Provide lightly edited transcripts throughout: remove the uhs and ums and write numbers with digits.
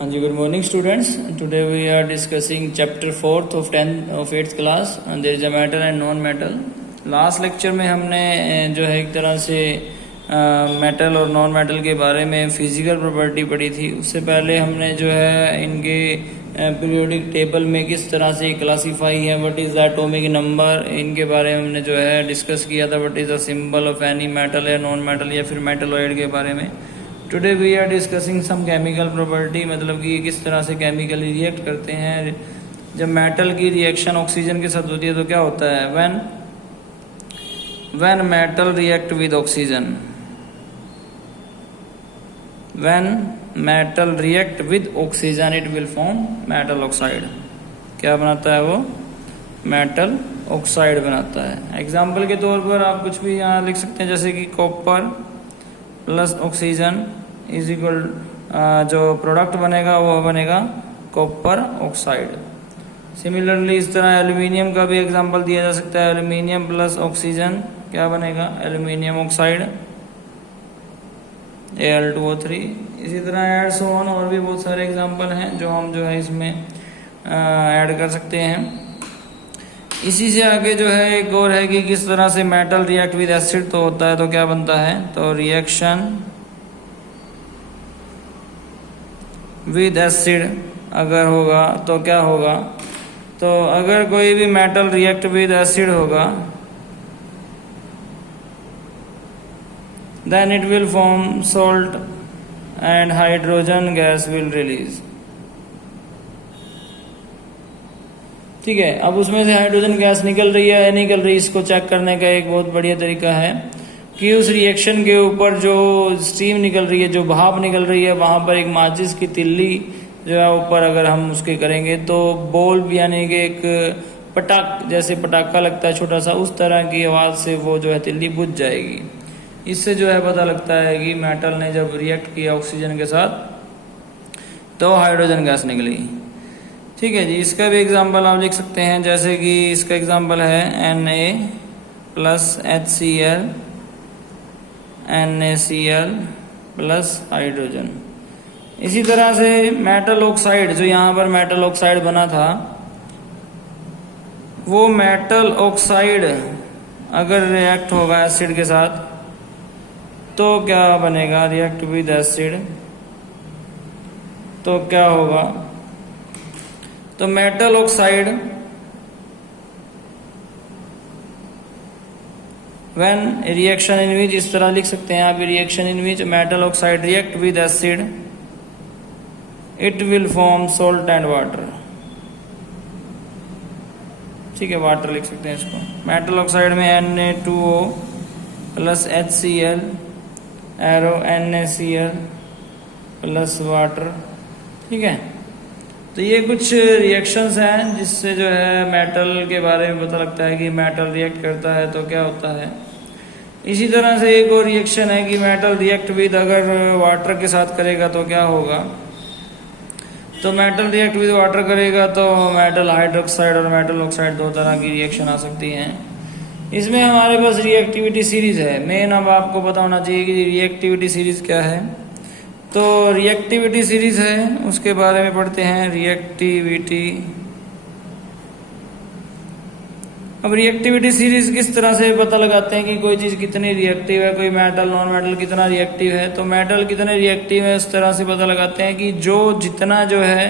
Hanji, good morning students. Today we are discussing chapter 4th of 10th of 8th class and there is a metal and non-metal. Last lecture में हमने जो है एक तरह से metal और non metal के बारे में फिजिकल प्रॉपर्टी पढ़ी थी। उससे पहले हमने जो है इनके पीरियोडिक टेबल में किस तरह से क्लासीफाई है, what is the atomic number, इनके बारे में हमने जो है डिस्कस किया था। What is the symbol of any metal या नॉन मेटल या फिर मेटलॉइड के बारे में। Today we are discussing some chemical property, मतलब कि किस तरह से केमिकली रिएक्ट करते हैं। जब मेटल की रिएक्शन ऑक्सीजन के साथ होती है तो क्या होता है, when metal react with oxygen, when metal react with oxygen it will form metal oxide। क्या बनाता है वो, मेटल ऑक्साइड बनाता है। एग्जाम्पल के तौर पर आप कुछ भी यहाँ लिख सकते हैं, जैसे कि copper plus oxygen is equal, जो प्रोडक्ट बनेगा वो बनेगा कॉपर ऑक्साइड। सिमिलरली इस तरह एल्यूमिनियम का भी एग्जांपल दिया जा सकता है, एल्यूमिनियम प्लस ऑक्सीजन क्या बनेगा, एल्यूमिनियम ऑक्साइड Al2O3। इसी तरह ऐड सो ऑन, और भी बहुत सारे एग्जांपल हैं जो हम जो है इसमें ऐड कर सकते हैं। इसी से आगे जो है एक और है कि किस तरह से मेटल रिएक्ट विद एसिड तो होता है तो क्या बनता है, तो रिएक्शन विद एसिड अगर होगा तो क्या होगा, तो अगर कोई भी मेटल रिएक्ट विद एसिड होगा then it will form salt and hydrogen gas will release। ठीक है, अब उसमें से हाइड्रोजन गैस निकल रही है या निकल रही, इसको चेक करने का एक बहुत बढ़िया तरीका है कि उस रिएक्शन के ऊपर जो स्टीम निकल रही है, जो भाप निकल रही है, वहां पर एक माचिस की तिल्ली जो है ऊपर अगर हम उसके करेंगे तो बॉल यानी कि एक पटाख, जैसे पटाखा लगता है छोटा सा, उस तरह की आवाज से वो जो है तिल्ली बुझ जाएगी। इससे जो है पता लगता है कि मेटल ने जब रिएक्ट किया ऑक्सीजन के साथ तो हाइड्रोजन गैस निकली। ठीक है जी, इसका भी एग्जांपल आप लिख सकते हैं, जैसे कि इसका एग्जांपल है Na plus HCl NaCl plus hydrogen. इसी तरह से मेटल ऑक्साइड, जो यहाँ पर मेटल ऑक्साइड बना था, वो मेटल ऑक्साइड अगर रिएक्ट होगा एसिड के साथ तो क्या बनेगा, रिएक्ट विद एसिड तो क्या होगा, तो metal oxide when reaction in which, इस तरह लिख सकते हैं आप, reaction in which metal oxide react with acid it will form salt and water. ठीक है, वाटर लिख सकते हैं इसको। मेटल ऑक्साइड में Na2O plus HCl arrow NaCl plus water. ठीक है, तो ये कुछ रिएक्शंस हैं जिससे जो है मेटल के बारे में पता लगता है कि मेटल रिएक्ट करता है तो क्या होता है। इसी तरह से एक और रिएक्शन है कि मेटल रिएक्ट विद अगर वाटर के साथ करेगा तो क्या होगा, तो मेटल रिएक्ट विद वाटर करेगा तो मेटल हाइड्रोक्साइड और मेटल ऑक्साइड दो तरह की रिएक्शन आ सकती हैं। इसमें हमारे पास रिएक्टिविटी सीरीज है। मेन अब आपको पता होना चाहिए कि रिएक्टिविटी सीरीज क्या है। तो रिएक्टिविटी सीरीज है, उसके बारे में पढ़ते हैं। रिएक्टिविटी, अब रिएक्टिविटी सीरीज किस तरह से पता लगाते हैं कि कोई चीज कितनी रिएक्टिव है, कोई मेटल नॉन मेटल कितना रिएक्टिव है। तो मेटल कितने रिएक्टिव है उस तरह से पता लगाते हैं कि जो जितना जो है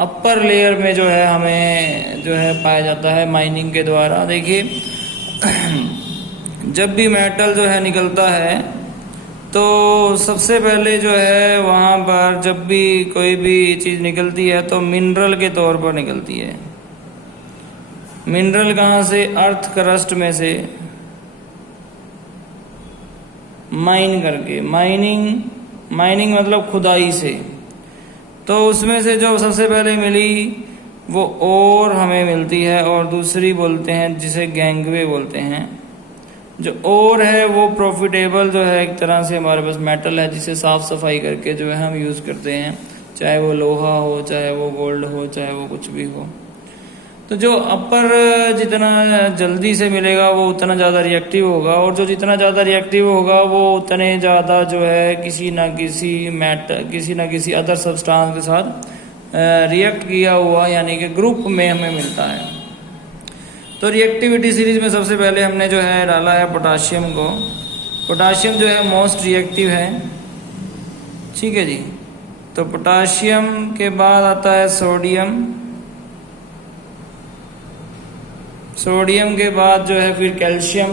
अपर लेयर में जो है हमें जो है पाया जाता है माइनिंग के द्वारा। देखिए जब भी मेटल जो है निकलता है तो सबसे पहले जो है वहां पर जब भी कोई भी चीज निकलती है तो मिनरल के तौर पर निकलती है। मिनरल कहाँ से, अर्थ क्रस्ट में से माइन करके, माइनिंग मतलब खुदाई से। तो उसमें से जो सबसे पहले मिली वो ओर हमें मिलती है, और दूसरी बोलते हैं जिसे गैंगवे बोलते हैं। जो ओर है वो प्रॉफिटेबल जो है एक तरह से हमारे पास मेटल है जिसे साफ सफाई करके जो है हम यूज करते हैं, चाहे वो लोहा हो, चाहे वो गोल्ड हो, चाहे वो कुछ भी हो। तो जो अपर जितना जल्दी से मिलेगा वो उतना ज़्यादा रिएक्टिव होगा, और जो जितना ज़्यादा रिएक्टिव होगा वो उतने ज़्यादा जो है किसी ना किसी अदर सब्सटेंस के साथ रिएक्ट किया हुआ यानी कि ग्रुप में हमें मिलता है। तो रिएक्टिविटी सीरीज में सबसे पहले हमने जो है डाला है पोटाशियम को। पोटाशियम जो है मोस्ट रिएक्टिव है, ठीक है जी। तो पोटाशियम के बाद आता है सोडियम, सोडियम के बाद जो है फिर कैल्शियम,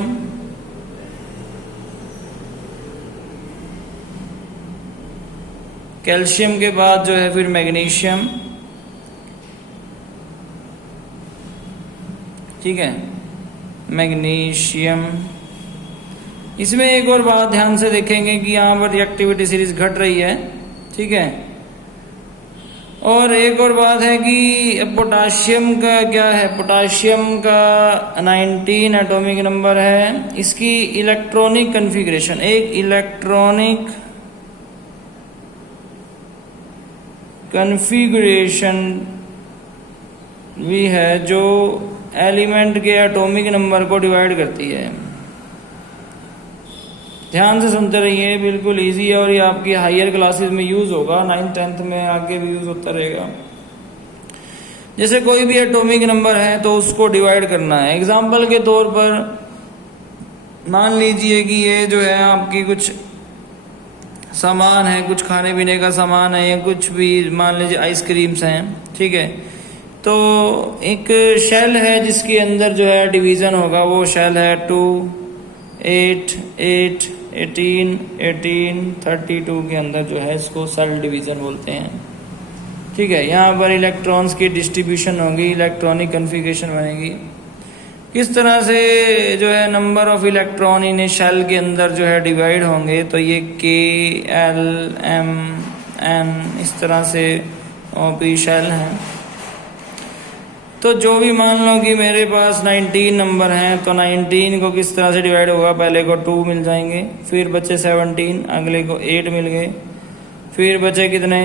कैल्शियम के बाद जो है फिर मैग्नीशियम, ठीक है, मैग्नीशियम। इसमें एक और बात ध्यान से देखेंगे कि यहाँ पर रिएक्टिविटी सीरीज घट रही है, ठीक है। और एक और बात है कि पोटाशियम का क्या है, पोटाशियम का 19 एटॉमिक नंबर है। इसकी इलेक्ट्रॉनिक कन्फिग्रेशन, एक इलेक्ट्रॉनिक कन्फिग्रेशन भी है जो एलिमेंट के एटॉमिक नंबर को डिवाइड करती है। ध्यान से सुनते रहिए, बिल्कुल इजी है और ये आपकी हायर क्लासेस में यूज होगा, 9th 10th में आगे भी यूज होता रहेगा। जैसे कोई भी एटॉमिक नंबर है तो उसको डिवाइड करना है। एग्जाम्पल के तौर पर मान लीजिए कि ये जो है आपकी कुछ सामान है, कुछ खाने पीने का सामान है या कुछ भी, मान लीजिए आइसक्रीम्स हैं, ठीक है। तो एक शेल है जिसके अंदर जो है डिवीजन होगा, वो शेल है 2, 8, 8, 18, 18, 32 के अंदर जो है इसको सेल डिवीजन बोलते हैं, ठीक है। यहाँ पर इलेक्ट्रॉन्स की डिस्ट्रीब्यूशन होगी, इलेक्ट्रॉनिक कन्फिग्रेशन बनेगी। किस तरह से जो है number of electron in shell के अंदर जो है डिवाइड होंगे, तो ये K, L, M, N इस तरह से OP शेल हैं। तो जो भी मान लो कि मेरे पास 19 नंबर हैं, तो 19 को किस तरह से डिवाइड होगा, पहले को 2 मिल जाएंगे, फिर बचे 17, अगले को 8 मिल गए, फिर बचे कितने,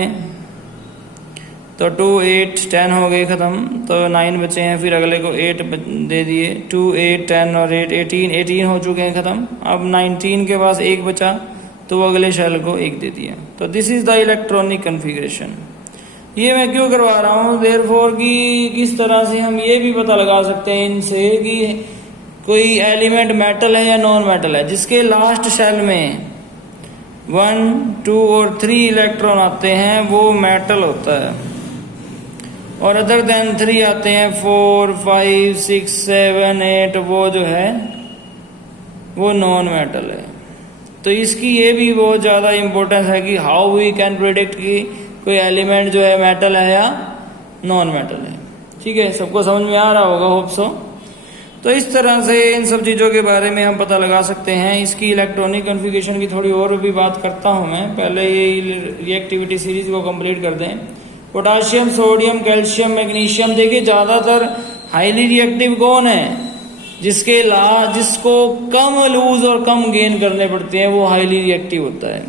तो 2, 8, 10 हो गए ख़त्म, तो 9 बचे हैं, फिर अगले को 8 दे दिए, 2, 8, 10 और 8, 18 हो चुके हैं ख़त्म। अब 19 के पास 1 बचा तो अगले शेल को 1 दे दिया। तो this is the electronic configuration. ये मैं क्यों करवा रहा हूँ, देयरफॉर कि किस तरह से हम ये भी पता लगा सकते हैं इनसे कि कोई एलिमेंट मेटल है या नॉन मेटल है। जिसके लास्ट शेल में 1, 2 और 3 इलेक्ट्रॉन आते हैं वो मेटल होता है, और अदर देन 3 आते हैं 4, 5, 6, 7, 8, वो जो है वो नॉन मेटल है। तो इसकी ये भी बहुत ज़्यादा इम्पोर्टेंस है कि हाउ वी कैन प्रेडिक्ट कि कोई एलिमेंट जो है मेटल है या नॉन मेटल है, ठीक है। सबको समझ में आ रहा होगा, होप सो। तो इस तरह से इन सब चीज़ों के बारे में हम पता लगा सकते हैं। इसकी इलेक्ट्रॉनिक कन्फिग्रेशन की थोड़ी और भी बात करता हूं मैं, पहले ये रिएक्टिविटी सीरीज को कंप्लीट कर दें। पोटाशियम, सोडियम, कैल्शियम, मैग्नीशियम, देखिए ज़्यादातर हाईली रिएक्टिव कौन है, जिसको कम लूज और कम गेन करने पड़ते हैं, वो हाईली रिएक्टिव होता है।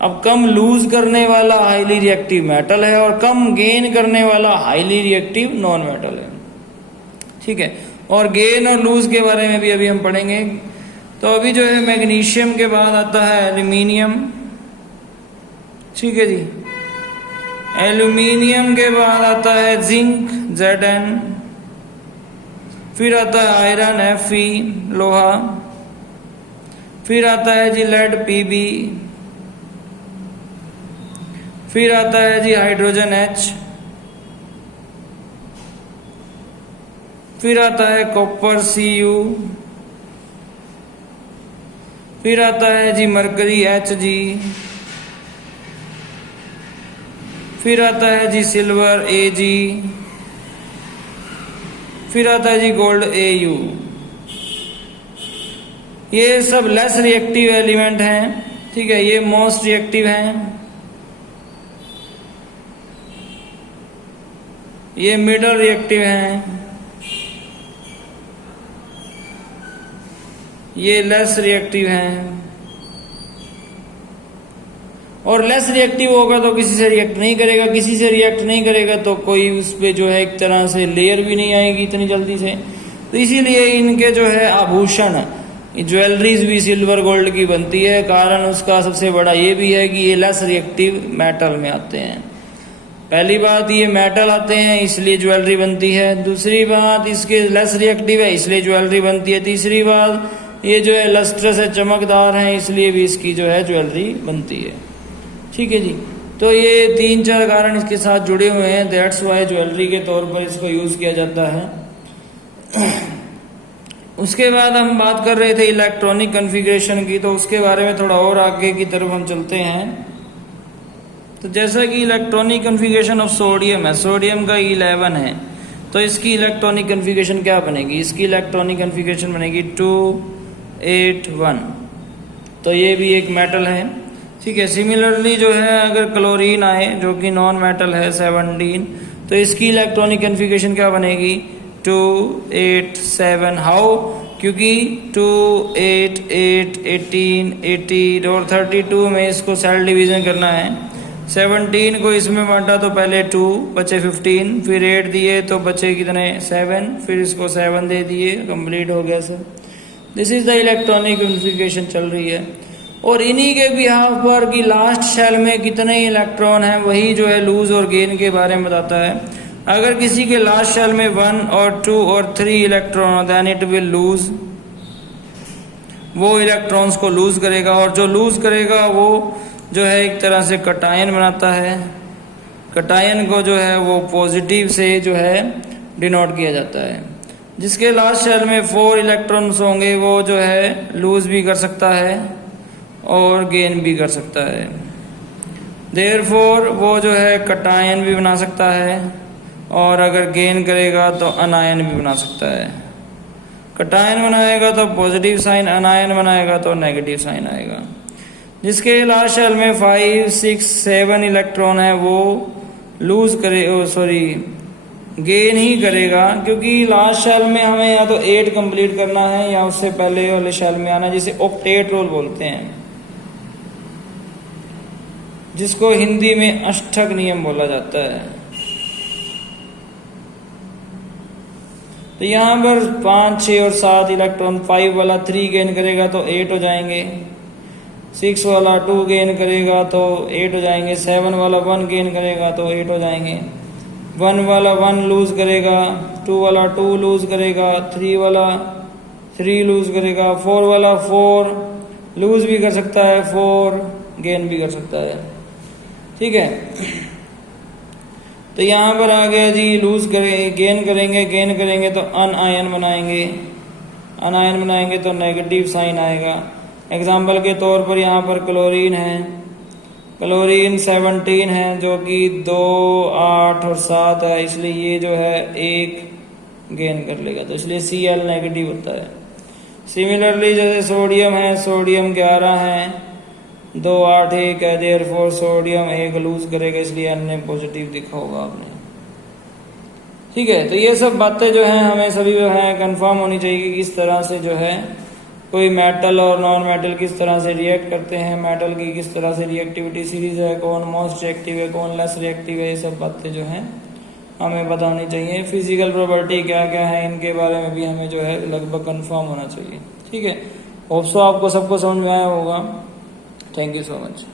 अब कम लूज करने वाला हाईली रिएक्टिव मेटल है और कम गेन करने वाला हाईली रिएक्टिव नॉन मेटल है, ठीक है। और गेन और लूज के बारे में भी अभी हम पढ़ेंगे। तो अभी जो है मैग्नीशियम के बाद आता है एल्यूमिनियम, ठीक है जी। एल्यूमिनियम के बाद आता है जिंक Zn, फिर आता है आयरन Fe लोहा, फिर आता है जी लेड Pb, फिर आता है जी हाइड्रोजन H, फिर आता है कॉपर Cu, फिर आता है जी मरकरी Hg, फिर आता है जी सिल्वर Ag, फिर आता है जी गोल्ड Au। ये सब लेस रिएक्टिव एलिमेंट हैं, ठीक है। ये मोस्ट रिएक्टिव हैं, ये मिडल रिएक्टिव हैं, ये लेस रिएक्टिव हैं, और लेस रिएक्टिव होगा तो किसी से रिएक्ट नहीं करेगा, किसी से रिएक्ट नहीं करेगा तो कोई उस पर जो है एक तरह से लेयर भी नहीं आएगी इतनी जल्दी से। तो इसीलिए इनके जो है आभूषण ज्वेलरीज भी सिल्वर गोल्ड की बनती है। कारण उसका सबसे बड़ा ये भी है कि ये लेस रिएक्टिव मेटल में आते हैं। पहली बात, ये मेटल आते हैं इसलिए ज्वेलरी बनती है। दूसरी बात, इसके लेस रिएक्टिव है इसलिए ज्वेलरी बनती है। तीसरी बात, ये जो है लस्ट्रस है, चमकदार हैं, इसलिए भी इसकी जो है ज्वेलरी बनती है। ठीक है जी। तो ये 3-4 कारण इसके साथ जुड़े हुए हैं, दैट्स वाई ज्वेलरी के तौर पर इसको यूज किया जाता है। उसके बाद हम बात कर रहे थे इलेक्ट्रॉनिक कॉन्फ़िगरेशन की, तो उसके बारे में थोड़ा और आगे की तरफ हम चलते हैं। तो जैसा कि इलेक्ट्रॉनिक कॉन्फ़िगरेशन ऑफ सोडियम है, सोडियम का 11 है, तो इसकी इलेक्ट्रॉनिक कॉन्फ़िगरेशन क्या बनेगी? इसकी इलेक्ट्रॉनिक कॉन्फ़िगरेशन बनेगी 281। तो ये भी एक मेटल है। ठीक है। सिमिलरली जो है अगर क्लोरीन आए जो कि नॉन मेटल है 17, तो इसकी इलेक्ट्रॉनिक कॉन्फ़िगरेशन क्या बनेगी? 287। हाउ? क्योंकि 2, 8, 8, 18, 18 और 32 में इसको सेल डिवीजन करना है। 17 को इसमें बांटा तो पहले 2 बचे 15, फिर 8 दिए तो बचे कितने 7, फिर इसको 7 दे दिए, कंप्लीट हो गया sir. This is the electronic configuration चल रही है। और इन्हीं के बिहाफ पर कि लास्ट शेल में कितने इलेक्ट्रॉन हैं वही जो है लूज और गेन के बारे में बताता है। अगर किसी के लास्ट शेल में 1 और 2 और 3 electron then it will lose, वो इलेक्ट्रॉन्स को लूज करेगा। और जो लूज करेगा वो जो है एक तरह से कटायन बनाता है। कटायन को जो है वो पॉजिटिव से जो है डिनोट किया जाता है। जिसके लास्ट शेल में 4 इलेक्ट्रॉन्स होंगे वो जो है लूज भी कर सकता है और गेन भी कर सकता है। देयरफॉर वो जो है कटायन भी बना सकता है और अगर गेन करेगा तो अनायन भी बना सकता है। कटायन बनाएगा तो पॉजिटिव साइन, अनायन बनाएगा तो नेगेटिव साइन आएगा। जिसके लास्ट शेल में 5, 6, 7 इलेक्ट्रॉन है वो लूज करे, गेन ही करेगा, क्योंकि लास्ट शेल में हमें या तो 8 कंप्लीट करना है या उससे पहले वाले शेल में आना, जिसे ऑक्टेट रोल बोलते हैं, जिसको हिंदी में अष्टक नियम बोला जाता है। तो यहाँ पर 5, 6 और 7 इलेक्ट्रॉन, 5 वाला 3 गेन करेगा तो 8 हो जाएंगे, 6 वाला 2 गेन करेगा तो 8 हो जाएंगे, 7 वाला 1 गेन करेगा तो 8 हो जाएंगे, 1 वाला 1 लूज करेगा, 2 वाला 2 लूज करेगा, 3 वाला 3 लूज करेगा, 4 वाला 4 लूज भी कर सकता है, 4 गेन भी कर सकता है। ठीक है। तो यहाँ पर आ गया जी लूज करेंगे, गेन करेंगे तो अनआयन बनाएंगे, अनआयन बनाएंगे तो नेगेटिव साइन आएगा। एग्जाम्पल के तौर पर यहाँ पर क्लोरीन है, क्लोरीन 17 है जो कि 2, 8 और 7 है, इसलिए ये जो है 1 गेन कर लेगा, तो इसलिए Cl नेगेटिव होता है। सिमिलरली जैसे सोडियम है, सोडियम 11 है, 2, 8, 1 है, देयरफॉर सोडियम 1 लूज करेगा, इसलिए Na पॉजिटिव दिखा होगा आपने। ठीक है। तो ये सब बातें जो हैं हमें सभी जो है कंफर्म होनी चाहिए कि किस तरह से जो है कोई मेटल और नॉन मेटल किस तरह से रिएक्ट करते हैं, मेटल की किस तरह से रिएक्टिविटी सीरीज है, कौन मोस्ट रिएक्टिव है, कौन लेस रिएक्टिव है, ये सब बातें जो हैं हमें पता होनी चाहिए। फिजिकल प्रॉपर्टी क्या क्या है इनके बारे में भी हमें जो है लगभग कंफर्म होना चाहिए। ठीक है। होप सो आपको सबको समझ में आया होगा। Thank you so much.